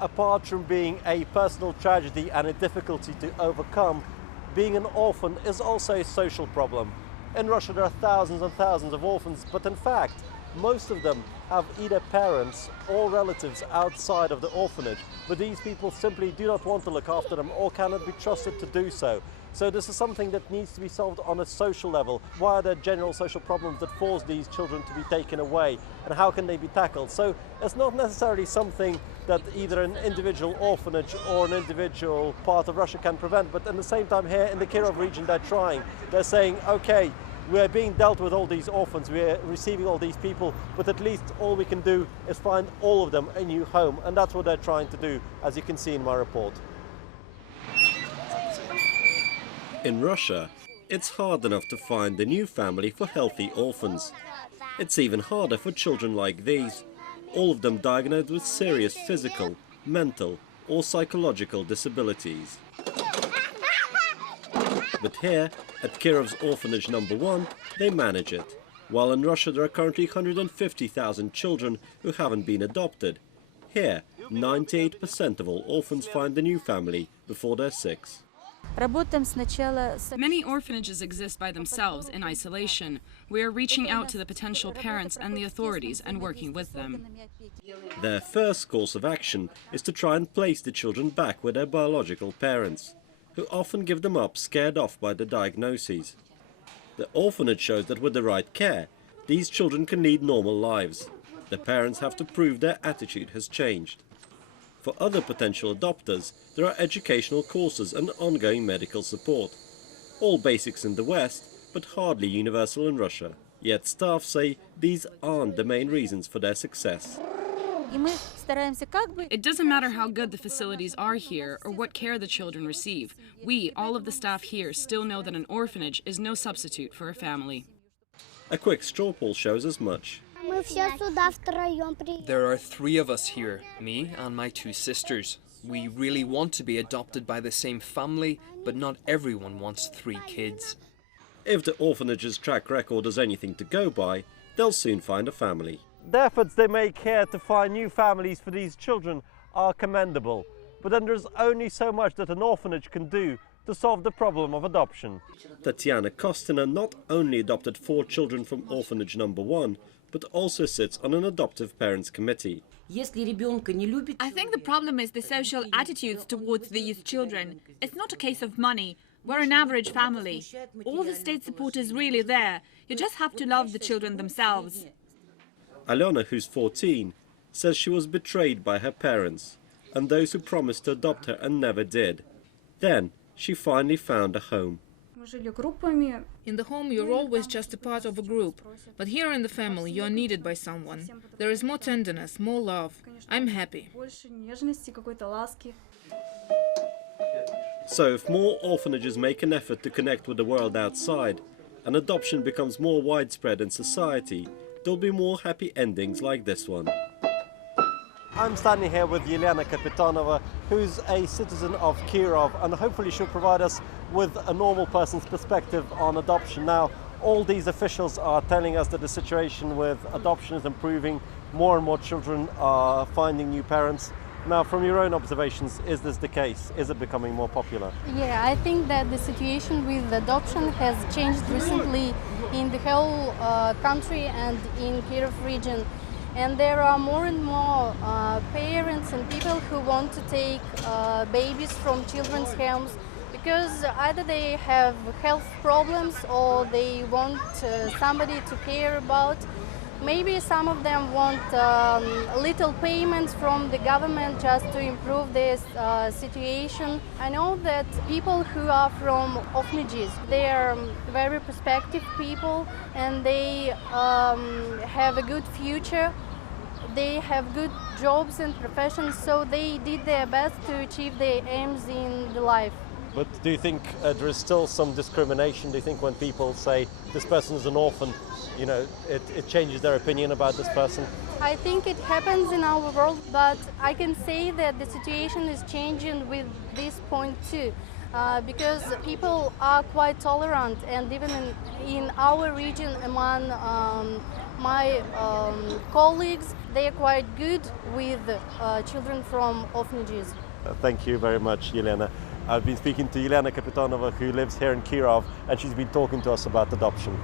Apart from being a personal tragedy and a difficulty to overcome, being an orphan is also a social problem. In Russia there are thousands and thousands of orphans, but in fact most of them have either parents or relatives outside of the orphanage, but these people simply do not want to look after them or cannot be trusted to do so. So this is something that needs to be solved on a social level. Why are there general social problems that force these children to be taken away, and how can they be tackled? So it's not necessarily something that either an individual orphanage or an individual part of Russia can prevent, but at the same time here in the Kirov region they're trying. They're saying, okay, we're being dealt with all these orphans, we're receiving all these people, but at least all we can do is find all of them a new home, and that's what they're trying to do, as you can see in my report. In Russia, it's hard enough to find a new family for healthy orphans. It's even harder for children like these, all of them diagnosed with serious physical, mental or psychological disabilities. But here, at Kirov's orphanage number 1, they manage it. While in Russia there are currently 150,000 children who haven't been adopted, here 98% of all orphans find a new family before they're 6. Many orphanages exist by themselves in isolation. We are reaching out to the potential parents and the authorities and working with them. Their first course of action is to try and place the children back with their biological parents, who often give them up scared off by the diagnoses. The orphanage shows that with the right care, these children can lead normal lives. The parents have to prove their attitude has changed. For other potential adopters, there are educational courses and ongoing medical support. All basics in the West, but hardly universal in Russia. Yet staff say these aren't the main reasons for their success. It doesn't matter how good the facilities are here or what care the children receive. We, all of the staff here, still know that an orphanage is no substitute for a family. A quick straw poll shows as much. There are 3 of us here, me and my 2 sisters. We really want to be adopted by the same family, but not everyone wants 3 kids. If the orphanage's track record is anything to go by, they'll soon find a family. The efforts they make here to find new families for these children are commendable, but then there's only so much that an orphanage can do to solve the problem of adoption. Tatiana Kostina not only adopted 4 children from orphanage number 1, but also sits on an adoptive parents committee. I think the problem is the social attitudes towards these children. It's not a case of money. We're an average family. All the state support is really there. You just have to love the children themselves. Alyona, who's 14, says she was betrayed by her parents and those who promised to adopt her and never did. Then she finally found a home. In the home, you're always just a part of a group, but here in the family, you are needed by someone. There is more tenderness, more love. I'm happy. So if more orphanages make an effort to connect with the world outside, and adoption becomes more widespread in society, there'll be more happy endings like this one. I'm standing here with Yelena Kapitanova, who's a citizen of Kirov, and hopefully she'll provide us with a normal person's perspective on adoption. Now, all these officials are telling us that the situation with adoption is improving. More and more children are finding new parents. Now, from your own observations, is this the case? Is it becoming more popular? Yeah, I think that the situation with adoption has changed recently in the whole country and in Kirov region. And there are more and more parents and people who want to take babies from children's homes because either they have health problems or they want somebody to care about. Maybe some of them want little payments from the government just to improve their situation. I know that people who are from orphanages, they are very prospective people and they have a good future. They have good jobs and professions, so they did their best to achieve their aims in the life. But do you think there is still some discrimination? Do you think when people say this person is an orphan, you know, it changes their opinion about this person? I think it happens in our world, but I can say that the situation is changing with this point too. Because people are quite tolerant, and even in our region among my colleagues, they are quite good with children from orphanages. Thank you very much, Yelena. I've been speaking to Yelena Kapitanova, who lives here in Kirov, and she's been talking to us about adoption.